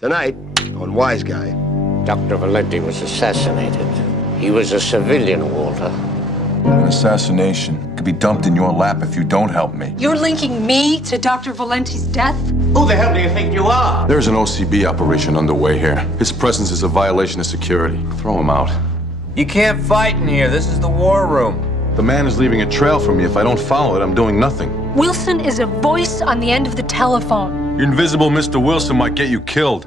Tonight, on Wiseguy. Dr. Valenti was assassinated. He was a civilian, Walter. An assassination could be dumped in your lap if you don't help me. You're linking me to Dr. Valenti's death? Who the hell do you think you are? There's an OCB operation underway here. His presence is a violation of security. Throw him out. You can't fight in here. This is the war room. The man is leaving a trail for me. If I don't follow it, I'm doing nothing. Wilson is a voice on the end of the telephone. Your invisible Mr. Wilson might get you killed.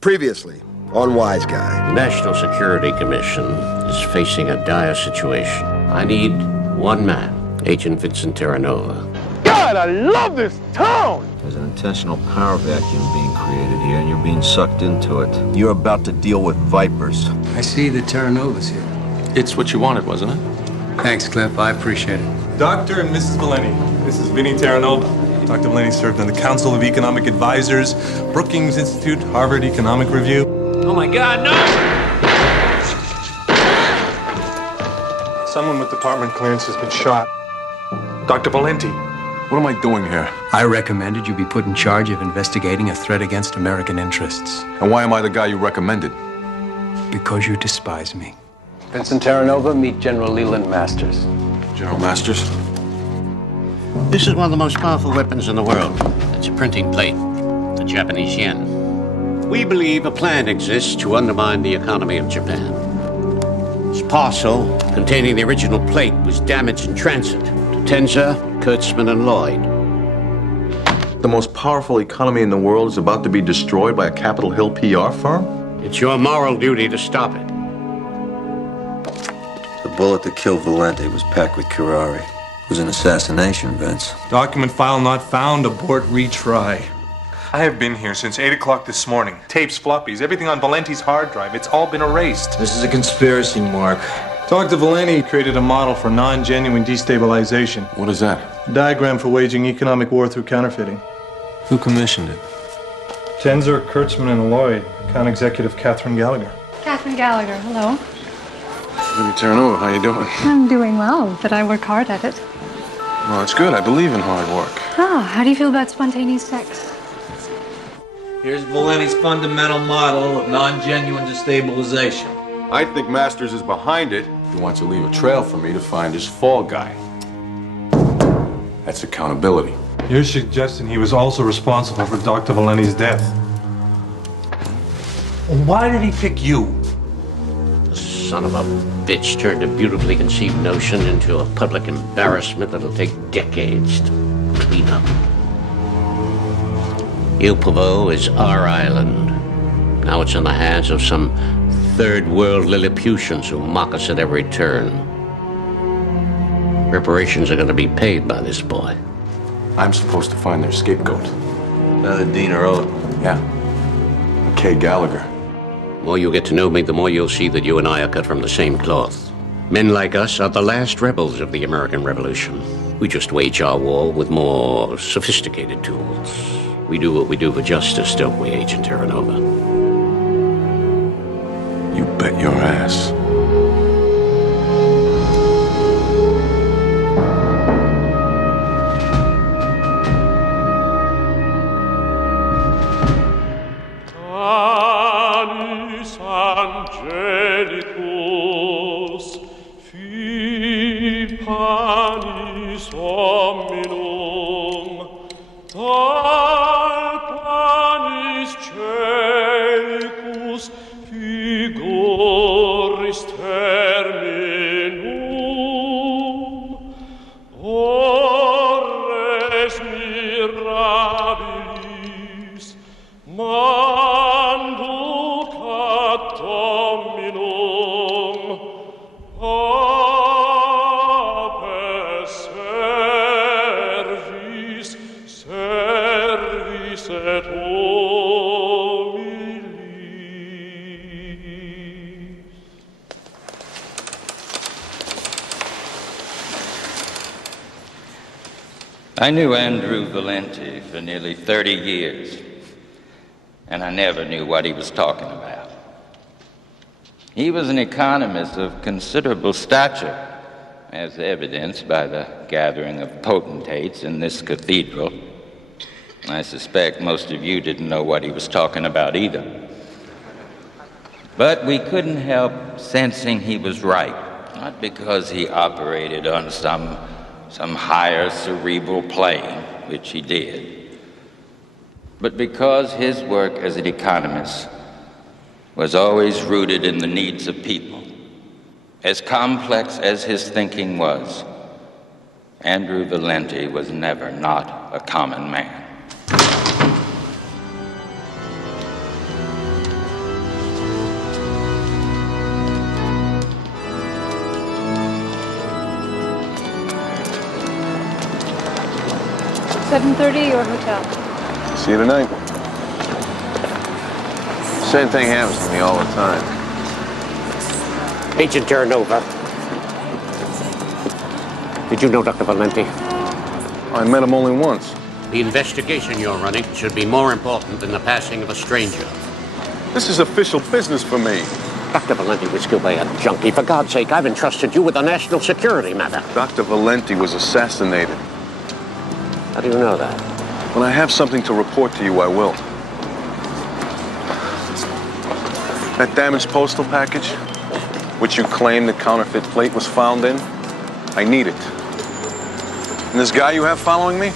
Previously, on Wiseguy. The National Security Commission is facing a dire situation. I need one man, Agent Vincent Terranova. God, I love this town! There's an intentional power vacuum being created here, and you're being sucked into it. You're about to deal with vipers. I see the Terranova's here. It's what you wanted, wasn't it? Thanks, Cliff. I appreciate it. Dr. and Mrs. Valenti, this is Vinnie Terranova. Dr. Valenti served on the Council of Economic Advisors, Brookings Institute, Harvard Economic Review. Oh my God, no! Someone with department clearance has been shot. Dr. Valenti. What am I doing here? I recommended you be put in charge of investigating a threat against American interests. And why am I the guy you recommended? Because you despise me. Vincent Terranova, meet General Leland Masters. General Masters? This is one of the most powerful weapons in the world. It's a printing plate, the Japanese yen. We believe a plan exists to undermine the economy of Japan. This parcel containing the original plate was damaged in transit to Tenza, Kurtzman, and Lloyd. The most powerful economy in the world is about to be destroyed by a Capitol Hill PR firm? It's your moral duty to stop it. The bullet that killed Valenti was packed with curare. It was an assassination, Vince. Document file not found. Abort retry. I have been here since 8 o'clock this morning. Tapes, floppies, everything on Valenti's hard drive. It's all been erased. This is a conspiracy, Mark. Dr. Valenti created a model for non-genuine destabilization. What is that? A diagram for waging economic war through counterfeiting. Who commissioned it? Tenzer, Kurtzman, and Lloyd. Account executive Catherine Gallagher. Catherine Gallagher, hello. Vinnie Terranova, how you doing? I'm doing well, but I work hard at it. Well, it's good. I believe in hard work. Oh, how do you feel about spontaneous sex? Here's Valenti's fundamental model of non-genuine destabilization. I think Masters is behind it. He wants to leave a trail for me to find his fall guy. That's accountability. You're suggesting he was also responsible for Dr. Valenti's death. Why did he pick you? Son of a bitch turned a beautifully conceived notion into a public embarrassment that'll take decades to clean up. Il Pavot is our island. Now it's in the hands of some third world Lilliputians who mock us at every turn. Reparations are going to be paid by this boy. I'm supposed to find their scapegoat. Another Dean or Oat. Yeah. Kay Gallagher. The more you get to know me, the more you'll see that you and I are cut from the same cloth. Men like us are the last rebels of the American Revolution. We just wage our war with more sophisticated tools. We do what we do for justice, don't we, Agent Terranova? You bet your ass. Salpanis cecus figoris terminum, ores mirabilis, manducat Dominum, apes servis et homilis. I knew Andrew Valenti for nearly 30 years, and I never knew what he was talking about. He was an economist of considerable stature, as evidenced by the gathering of potentates in this cathedral. I suspect most of you didn't know what he was talking about either. But we couldn't help sensing he was right, not because he operated on some higher cerebral plane, which he did, but because his work as an economist was always rooted in the needs of people. As complex as his thinking was, Andrew Valenti was never not a common man. $7:30 your hotel. See you tonight. Same thing happens to me all the time. Agent Terranova. Did you know Dr. Valenti? I met him only once. The investigation you're running should be more important than the passing of a stranger. This is official business for me. Dr. Valenti was killed by a junkie. For God's sake, I've entrusted you with a national security matter. Dr. Valenti was assassinated. How do you know that? When I have something to report to you, I will. That damaged postal package, which you claim the counterfeit plate was found in, I need it. And this guy you have following me?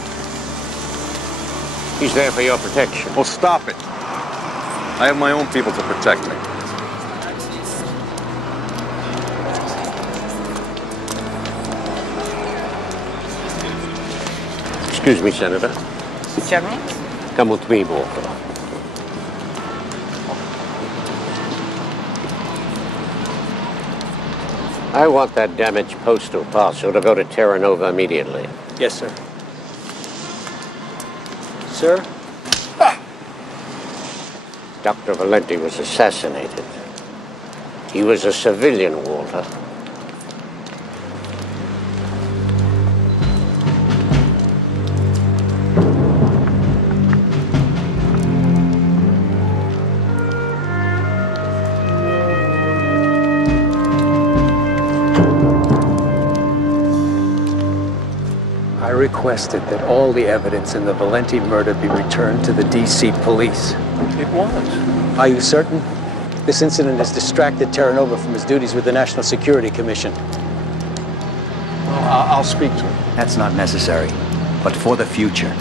He's there for your protection. Well, stop it. I have my own people to protect me. Excuse me, Senator. General? Come with me, Walker. I want that damaged postal parcel to go to Terranova immediately. Yes, sir. Sir? Dr. Valenti was assassinated. He was a civilian, Walter. I requested that all the evidence in the Valenti murder be returned to the D.C. police. It was. Are you certain? This incident has distracted Terranova from his duties with the National Security Commission. Well, I'll speak to him. That's not necessary. But for the future,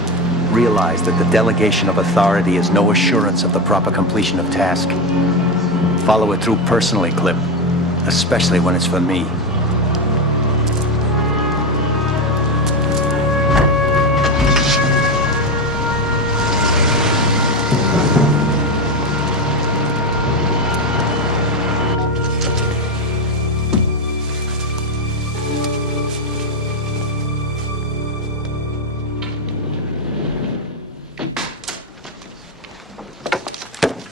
realize that the delegation of authority is no assurance of the proper completion of task. Follow it through personally, Clip, especially when it's for me.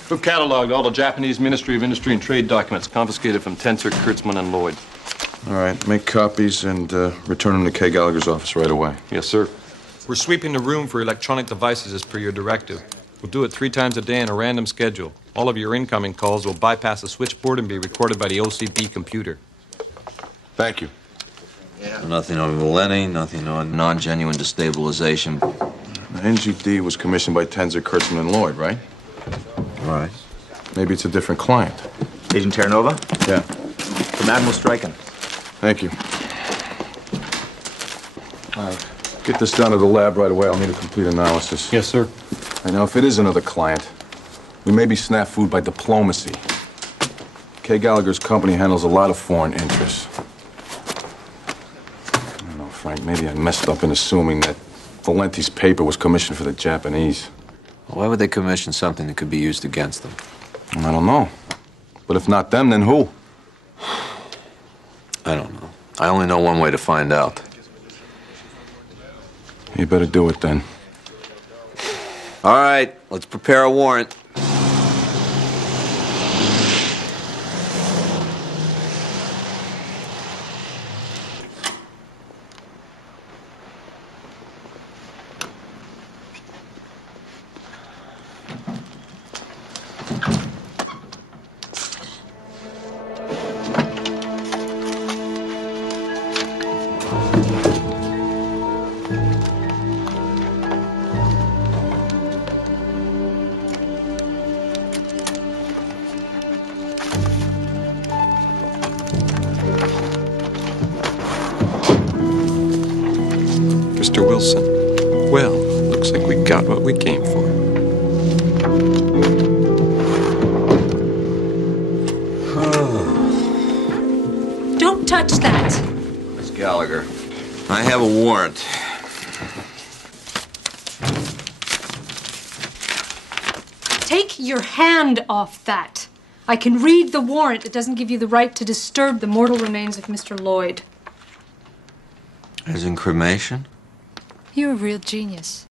We've cataloged all the Japanese Ministry of Industry and Trade documents confiscated from Tenser, Kurtzman, and Lloyd. All right, make copies and return them to Kay Gallagher's office right away. Yes, sir. We're sweeping the room for electronic devices as per your directive. We'll do it 3 times a day on a random schedule. All of your incoming calls will bypass the switchboard and be recorded by the OCB computer. Thank you. Yeah. Nothing on Valenti, nothing on non-genuine destabilization. The NGD was commissioned by Tenser, Kurtzman, and Lloyd, right? Right. Maybe it's a different client. Agent Terranova? Yeah. From Admiral Stryken. Thank you. Get this down to the lab right away. I'll need a complete analysis. Yes, sir. I know if it is another client, we may be snafu'd by diplomacy. Kay Gallagher's company handles a lot of foreign interests. I don't know, Frank, maybe I messed up in assuming that Valenti's paper was commissioned for the Japanese. Why would they commission something that could be used against them? I don't know. But if not them, then who? I don't know. I only know one way to find out. You better do it then. All right, let's prepare a warrant. Mr. Wilson, well, looks like we got what we came for. Don't touch that. Miss Gallagher, I have a warrant. Take your hand off that. I can read the warrant. It doesn't give you the right to disturb the mortal remains of Mr. Lloyd. As in cremation? You're a real genius.